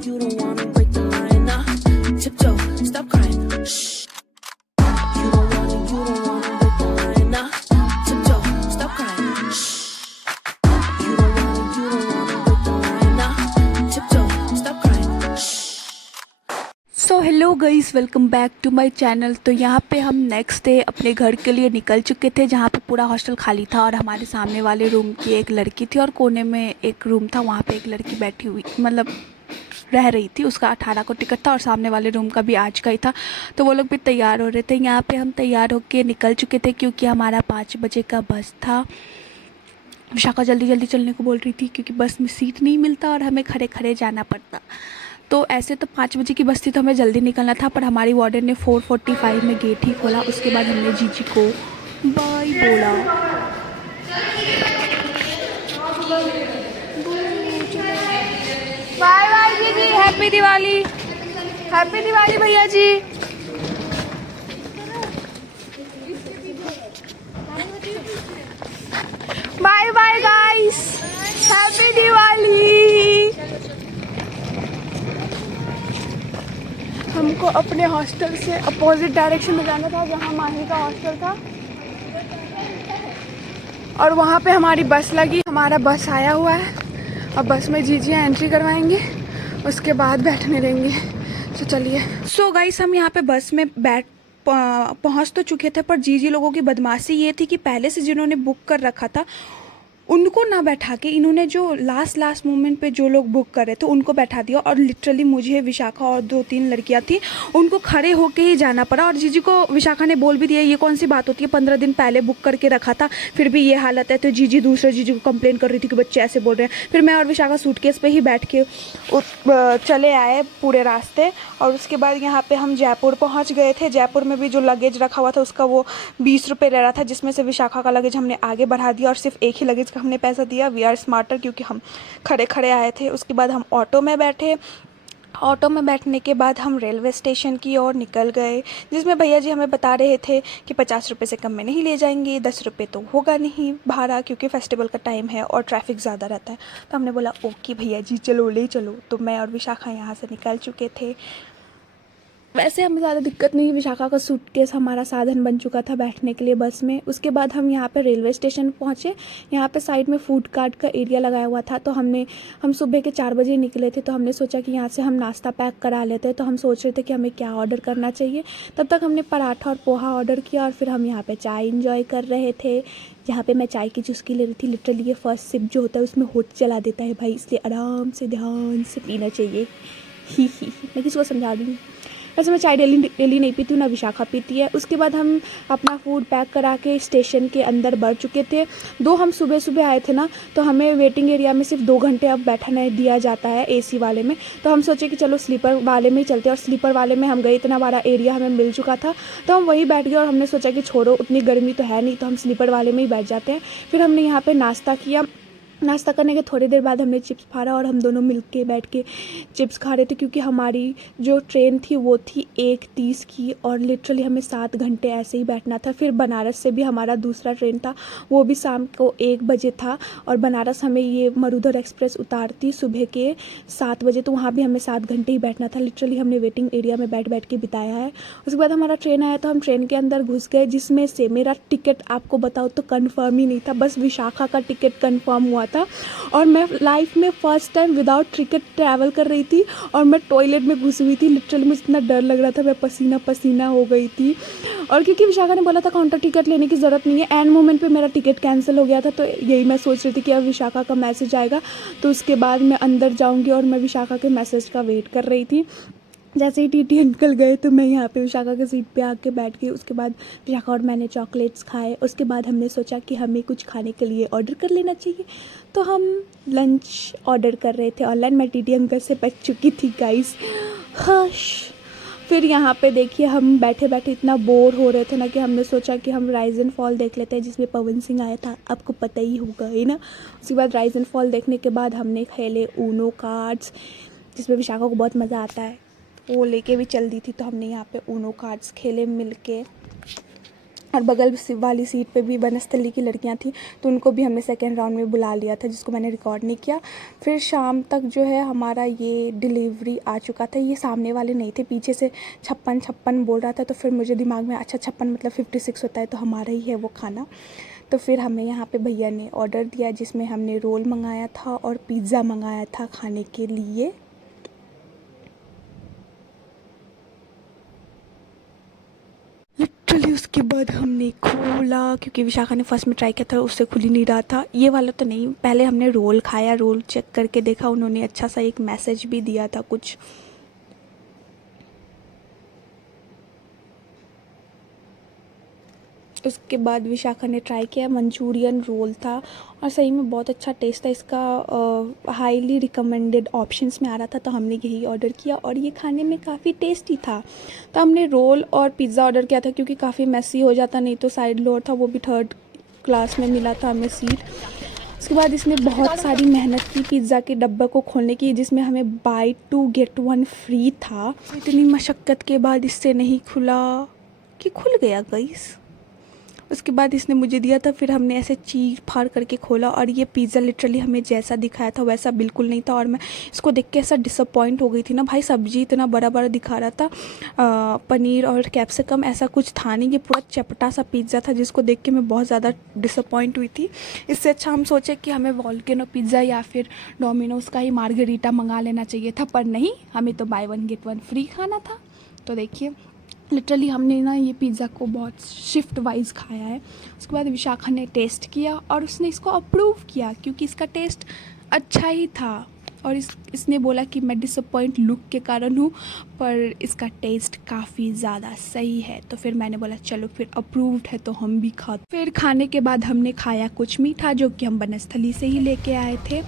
you don't wanna break the line. Nah, tiptoe, stop crying. Shh. You don't wanna break the line. Nah, tiptoe, stop crying. Shh. You don't wanna break the line. Nah, tiptoe, stop crying. Shh. So hello guys, welcome back to my channel. तो यहाँ पे हम next day अपने घर के लिए निकल चुके थे, जहाँ पे पूरा हॉस्टल खाली था और हमारे सामने वाले रूम की एक लड़की थी और कोने में एक रूम था, वहाँ पे एक लड़की बैठी हुई मतलब रह रही थी। उसका 18 को टिकट था और सामने वाले रूम का भी आज का ही था। तो वो लोग भी तैयार हो रहे थे। यहाँ पे हम तैयार होके निकल चुके थे क्योंकि हमारा 5 बजे का बस था। विशाखा जल्दी जल्दी चलने को बोल रही थी क्योंकि बस में सीट नहीं मिलता और हमें खड़े खड़े जाना पड़ता। तो ऐसे तो 5 बजे की बस थी तो हमें जल्दी निकलना था, पर हमारी वार्डन ने 4:45 में गेट ही खोला। उसके बाद हमने जीजी को बाय बोला। बाय बाय जीजी, हैप्पी दिवाली। हैप्पी दिवाली भैया जी। Bye bye guys, happy Diwali. हमको अपने हॉस्टल से अपोजिट डायरेक्शन में जाना था, जहाँ माही का हॉस्टल था, और वहाँ पे हमारी बस लगी। हमारा बस आया हुआ है। अब बस में जीजियाँ एंट्री करवाएंगे, उसके बाद बैठने देंगे। तो चलिए। सो गाइस, हम यहाँ पे बस में पहुँच तो चुके थे, पर जीजी लोगों की बदमाशी ये थी कि पहले से जिन्होंने बुक कर रखा था उनको ना बैठा के इन्होंने जो लास्ट मोमेंट पे जो लोग बुक कर रहे थे उनको बैठा दिया। और लिटरली मुझे, विशाखा और 2-3 लड़कियां थी, उनको खड़े होके ही जाना पड़ा। और जीजी को विशाखा ने बोल भी दिया, ये कौन सी बात होती है, 15 दिन पहले बुक करके रखा था फिर भी ये हालत है। तो जीजी दूसरे जीजी को कंप्लेन कर रही थी कि बच्चे ऐसे बोल रहे हैं। फिर मैं और विशाखा सूटकेस पे ही बैठ के चले आए पूरे रास्ते। और उसके बाद यहाँ पे हम जयपुर पहुँच गए थे। जयपुर में भी जो लगेज रखा हुआ था उसका वो 20 रुपये ले रहा था, जिसमें से विशाखा का लगेज हमने आगे बढ़ा दिया और सिर्फ एक ही लगेज का हमने पैसा दिया। वी आर स्मार्टर, क्योंकि हम खड़े खड़े आए थे। उसके बाद हम ऑटो में बैठे। ऑटो में बैठने के बाद हम रेलवे स्टेशन की ओर निकल गए, जिसमें भैया जी हमें बता रहे थे कि 50 रुपये से कम में नहीं ले जाएंगे, 10 रुपये तो होगा नहीं भाड़ा, क्योंकि फेस्टिवल का टाइम है और ट्रैफिक ज़्यादा रहता है। तो हमने बोला ओके भैया जी, चलो ले चलो। तो मैं और विशाखा यहाँ से निकल चुके थे। वैसे हमें ज़्यादा दिक्कत नहीं, विशाखा का सूटकेस हमारा साधन बन चुका था बैठने के लिए बस में। उसके बाद हम यहाँ पे रेलवे स्टेशन पहुँचे। यहाँ पे साइड में फूड कार्ट का एरिया लगाया हुआ था। तो हम सुबह के 4 बजे निकले थे, तो हमने सोचा कि यहाँ से हम नाश्ता पैक करा लेते हैं। तो हम सोच रहे थे कि हमें क्या ऑर्डर करना चाहिए। तब तक हमने पराठा और पोहा ऑर्डर किया और फिर हम यहाँ पर चाय इंजॉय कर रहे थे। यहाँ पे मैं चाय की चुस्की ले रही थी। लिटरली ये फर्स्ट सिप जो होता है उसमें होठ जला देता है भाई, इसलिए आराम से ध्यान से पीना चाहिए। ही मैं किसी को समझा दूँ। वैसे मैं चाय डेली नहीं पीती हूँ, ना विशाखा पीती है। उसके बाद हम अपना फूड पैक करा के स्टेशन के अंदर बढ़ चुके थे। हम सुबह आए थे ना, तो हमें वेटिंग एरिया में सिर्फ 2 घंटे अब बैठने दिया जाता है एसी वाले में। तो हम सोचे कि चलो स्लीपर वाले में ही चलते हैं, और स्लीपर वाले में हम गए, इतना बड़ा एरिया हमें मिल चुका था। तो हम वहीं बैठ गए और हमने सोचा कि छोड़ो, उतनी गर्मी तो है नहीं, तो हम स्लीपर वाले में ही बैठ जाते हैं। फिर हमने यहाँ पर नाश्ता किया। नाश्ता करने के थोड़ी देर बाद हमने चिप्स फाड़ा और हम दोनों मिल के बैठ के चिप्स खा रहे थे, क्योंकि हमारी जो ट्रेन थी वो थी 1:30 की और लिटरली हमें 7 घंटे ऐसे ही बैठना था। फिर बनारस से भी हमारा दूसरा ट्रेन था, वो भी शाम को 1 बजे था, और बनारस हमें ये मरुधर एक्सप्रेस उतारती सुबह के 7 बजे। तो वहाँ भी हमें 7 घंटे ही बैठना था। लिटरली हमने वेटिंग एरिया में बैठ के बिताया है। उसके बाद हमारा ट्रेन आया तो हम ट्रेन के अंदर घुस गए, जिसमें से मेरा टिकट आपको बताओ तो कन्फर्म ही नहीं था, बस विशाखा का टिकट कन्फर्म हुआ था। और मैं लाइफ में first time without ticket travel कर रही थी और मैं टॉयलेट में घुसी हुई थी। लिटरली मुझे इतना डर लग रहा था, मैं पसीना पसीना हो गई थी। और क्योंकि विशाखा ने बोला था काउंटर टिकट लेने की ज़रूरत नहीं है, एंड मोमेंट पे मेरा टिकट कैंसिल हो गया था। तो यही मैं सोच रही थी कि अब विशाखा का मैसेज आएगा तो उसके बाद मैं अंदर जाऊँगी, और मैं विशाखा के मैसेज का वेट कर रही थी। जैसे ही टीटी अंकल गए तो मैं यहाँ पे विशाखा के सीट पे आके बैठ गई। उसके बाद विशाखा और मैंने चॉकलेट्स खाए। उसके बाद हमने सोचा कि हमें कुछ खाने के लिए ऑर्डर कर लेना चाहिए, तो हम लंच ऑर्डर कर रहे थे ऑनलाइन। मैं टीटी अंकल से बच चुकी थी गाइस। हश। फिर यहाँ पे देखिए, हम बैठे बैठे इतना बोर हो रहे थे ना कि हमने सोचा कि हम राइज एंड फॉल देख लेते हैं, जिसमें पवन सिंह आया था, आपको पता ही होगा है ना। उसके बाद राइज एंड फॉल देखने के बाद हमने खेले ऊनो कार्ड्स, जिसमें विशाखा को बहुत मज़ा आता है, वो लेके भी चल दी थी। तो हमने यहाँ पे ऊनो कार्ड्स खेले मिलके। और बगल वाली सीट पे भी बनस्थली की लड़कियां थी, तो उनको भी हमने सेकेंड राउंड में बुला लिया था, जिसको मैंने रिकॉर्ड नहीं किया। फिर शाम तक जो है हमारा ये डिलीवरी आ चुका था। ये सामने वाले नहीं थे, पीछे से 56 बोल रहा था, तो फिर मुझे दिमाग में अच्छा 56 मतलब 56 होता है, तो हमारा ही है वो खाना। तो फिर हमें यहाँ पे भैया ने ऑर्डर दिया, जिसमें हमने रोल मंगाया था और पिज़्ज़ा मंगाया था खाने के लिए। लिटरली उसके बाद हमने खोला, क्योंकि विशाखा ने फर्स्ट में ट्राई किया था, उससे खुल ही नहीं रहा था। ये वाला तो नहीं, पहले हमने रोल खाया, रोल चेक करके देखा, उन्होंने अच्छा सा एक मैसेज भी दिया था कुछ। उसके बाद विशाखा ने ट्राई किया, मंचूरियन रोल था और सही में बहुत अच्छा टेस्ट था इसका, हाईली रिकमेंडेड ऑप्शंस में आ रहा था, तो हमने यही ऑर्डर किया और ये खाने में काफ़ी टेस्टी था। तो हमने रोल और पिज़्ज़ा ऑर्डर किया था, क्योंकि काफ़ी मैसी हो जाता, नहीं तो साइड लोअर था, वो भी 3rd क्लास में मिला था हमें सीट। उसके बाद इसने बहुत सारी मेहनत की पिज़्ज़ा के डब्बे को खोलने की, जिसमें हमें बाय 2 गेट 1 फ्री था। इतनी मशक्क़त के बाद इससे नहीं खुला कि खुल गया गाइस। उसके बाद इसने मुझे दिया था, फिर हमने ऐसे चीर फाड़ करके खोला और ये पिज़्ज़ा लिटरली हमें जैसा दिखाया था वैसा बिल्कुल नहीं था। और मैं इसको देख के ऐसा डिसअपॉइंट हो गई थी ना भाई, सब्जी इतना बड़ा बड़ा दिखा रहा था, पनीर और कैप्सिकम ऐसा कुछ था नहीं, ये पूरा चपटा सा पिज़्ज़ा था, जिसको देख के मैं बहुत ज़्यादा डिसअपॉइंट हुई थी। इससे अच्छा हम सोचे कि हमें वोल्केनो पिज़्ज़ा या फिर डोमिनोज़ का ही मार्गरीटा मंगा लेना चाहिए था, पर नहीं, हमें तो बाय 1 गेट 1 फ्री खाना था। तो देखिए लिटरली हमने ना ये पिज़्ज़ा को बहुत शिफ्ट वाइज खाया है। उसके बाद विशाखा ने टेस्ट किया और उसने इसको अप्रूव किया, क्योंकि इसका टेस्ट अच्छा ही था। और इसने बोला कि मैं डिसअपॉइंट लुक के कारण हूँ, पर इसका टेस्ट काफ़ी ज़्यादा सही है। तो फिर मैंने बोला चलो फिर अप्रूव्ड है तो हम भी खाते। फिर खाने के बाद हमने खाया कुछ मीठा, जो कि हम बनस्थली से ही लेके आए थे।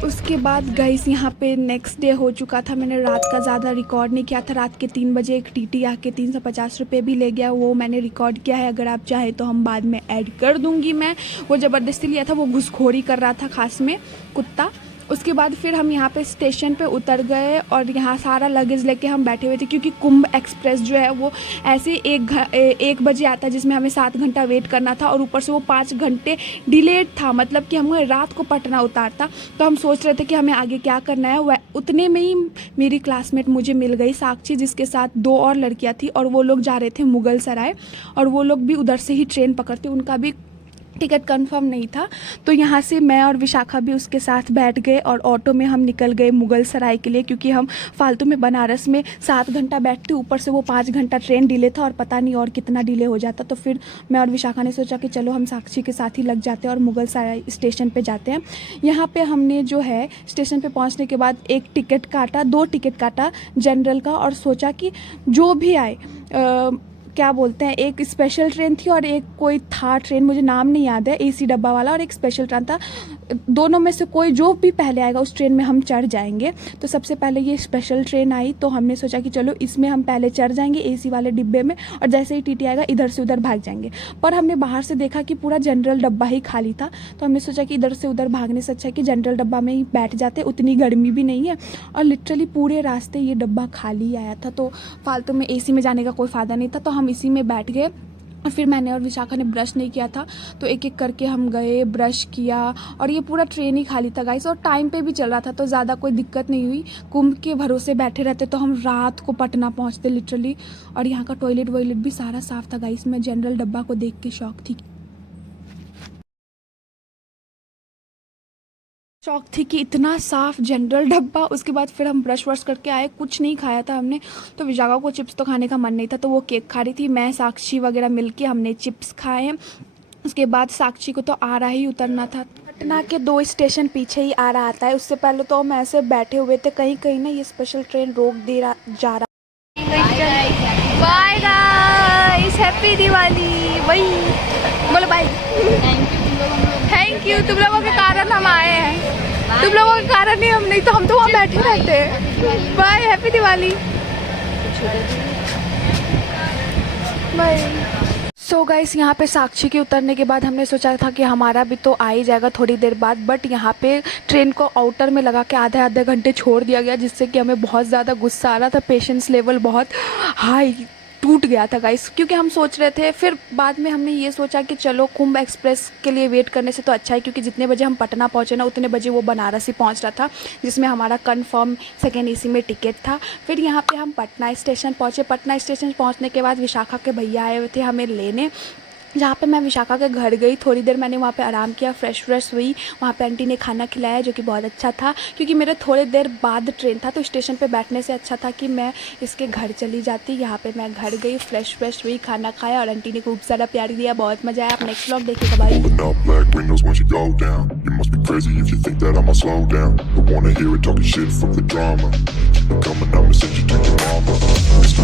उसके बाद गाइस यहाँ पे नेक्स्ट डे हो चुका था। मैंने रात का ज़्यादा रिकॉर्ड नहीं किया था। रात के 3 बजे एक टीटी आके 350 रुपये भी ले गया, वो मैंने रिकॉर्ड किया है। अगर आप चाहें तो हम बाद में ऐड कर दूँगी। मैं वो ज़बरदस्ती लिया था, वो घुसखोरी कर रहा था खास में कुत्ता। उसके बाद फिर हम यहाँ पे स्टेशन पे उतर गए और यहाँ सारा लगेज लेके हम बैठे हुए थे, क्योंकि कुंभ एक्सप्रेस जो है वो ऐसे 1 बजे आता है, जिसमें हमें 7 घंटा वेट करना था और ऊपर से वो 5 घंटे डिलेड था, मतलब कि हमें रात को पटना उतारता। तो हम सोच रहे थे कि हमें आगे क्या करना है। वह उतने में ही मेरी क्लासमेट मुझे मिल गई, साक्षी, जिसके साथ 2 और लड़कियाँ थी और वो लोग जा रहे थे मुगल सराय, और वो लोग भी उधर से ही ट्रेन पकड़ते, उनका भी टिकट कंफर्म नहीं था। तो यहाँ से मैं और विशाखा भी उसके साथ बैठ गए और ऑटो में हम निकल गए मुगल सराय के लिए, क्योंकि हम फालतू में बनारस में 7 घंटा बैठते, ऊपर से वो 5 घंटा ट्रेन डिले था और पता नहीं और कितना डिले हो जाता। तो फिर मैं और विशाखा ने सोचा कि चलो हम साक्षी के साथ ही लग जाते हैं और मुगल सराय स्टेशन पर जाते हैं। यहाँ पर हमने जो है स्टेशन पर पहुँचने के बाद एक टिकट काटा, 2 टिकट काटा जनरल का, और सोचा कि जो भी आए, क्या बोलते हैं, एक स्पेशल ट्रेन थी और एक कोई था ट्रेन, मुझे नाम नहीं याद है, AC डब्बा वाला, और एक स्पेशल ट्रेन था। दोनों में से कोई जो भी पहले आएगा उस ट्रेन में हम चढ़ जाएंगे। तो सबसे पहले ये स्पेशल ट्रेन आई, तो हमने सोचा कि चलो इसमें हम पहले चढ़ जाएंगे AC वाले डिब्बे में, और जैसे ही TT आएगा इधर से उधर भाग जाएंगे। पर हमने बाहर से देखा कि पूरा जनरल डब्बा ही खाली था, तो हमने सोचा कि इधर से उधर भागने से अच्छा है कि जनरल डब्बा में ही बैठ जाते, उतनी गर्मी भी नहीं है। और लिटरली पूरे रास्ते ये डब्बा खाली आया था, तो फालतू में AC में जाने का कोई फ़ायदा नहीं था, तो हम इसी में बैठ गए। और फिर मैंने और विशाखा ने ब्रश नहीं किया था, तो एक एक करके हम गए, ब्रश किया, और ये पूरा ट्रेन ही खाली था गाइस, और टाइम पे भी चल रहा था, तो ज़्यादा कोई दिक्कत नहीं हुई। कुंभ के भरोसे बैठे रहते तो हम रात को पटना पहुंचते लिटरली। और यहाँ का टॉयलेट वॉयलेट भी सारा साफ़ था गाइस। मैं जनरल डब्बा को देख के शौक थी कि इतना साफ़ जनरल डब्बा। उसके बाद फिर हम ब्रश वश करके आए, कुछ नहीं खाया था हमने, तो विशाखा को चिप्स तो खाने का मन नहीं था, तो वो केक खा रही थी। मैं, साक्षी वगैरह मिलके हमने चिप्स खाए। उसके बाद साक्षी को तो आरा ही उतरना था, पटना के 2 स्टेशन पीछे ही आरा आता है। उससे पहले तो हम ऐसे बैठे हुए थे, कहीं कहीं ना ये स्पेशल ट्रेन रोक दे रहा जा रहा। Bye guys, happy Diwali. वही बोलो बाय। थैंक यू, तुम लोगों के कारण हम आए हैं, तुम लोगों के कारण ही हम, नहीं तो हम तो वहाँ बैठे रहते। Bye, happy Diwali. Bye. So guys, यहाँ पे साक्षी के उतरने के बाद हमने सोचा था कि हमारा भी तो आ ही जाएगा थोड़ी देर बाद, बट यहाँ पे ट्रेन को आउटर में लगा के आधे घंटे छोड़ दिया गया, जिससे कि हमें बहुत ज़्यादा गुस्सा आ रहा था। पेशेंस लेवल बहुत हाई, टूट गया था गाइस, क्योंकि हम सोच रहे थे, फिर बाद में हमने ये सोचा कि चलो कुंभ एक्सप्रेस के लिए वेट करने से तो अच्छा है, क्योंकि जितने बजे हम पटना पहुँचे ना उतने बजे वो बनारस ही पहुँच रहा था, जिसमें हमारा कंफर्म सेकेंड AC में टिकट था। फिर यहाँ पे हम पटना स्टेशन पहुँचे। पटना स्टेशन पहुँचने के बाद विशाखा के भैया आए हुए थे हमें लेने, जहाँ पे मैं विशाखा के घर गई। थोड़ी देर मैंने वहाँ पे आराम किया, फ्रेश हुई। वहाँ पे आंटी ने खाना खिलाया जो कि बहुत अच्छा था, क्योंकि मेरे थोड़े देर बाद ट्रेन था, तो स्टेशन पे बैठने से अच्छा था कि मैं इसके घर चली जाती। यहाँ पे मैं घर गई, फ्रेश हुई, खाना खाया और आंटी ने खूब सारा प्यार दिया, बहुत मज़ा आया। आप नेक्स्ट व्लॉग देखिएगा भाई। Pulling up black windows once you go down. You must be crazy if you think that I'ma slow down. Don't wanna hear it talking shit from the drama. Keep it coming, I'ma send you to your mama.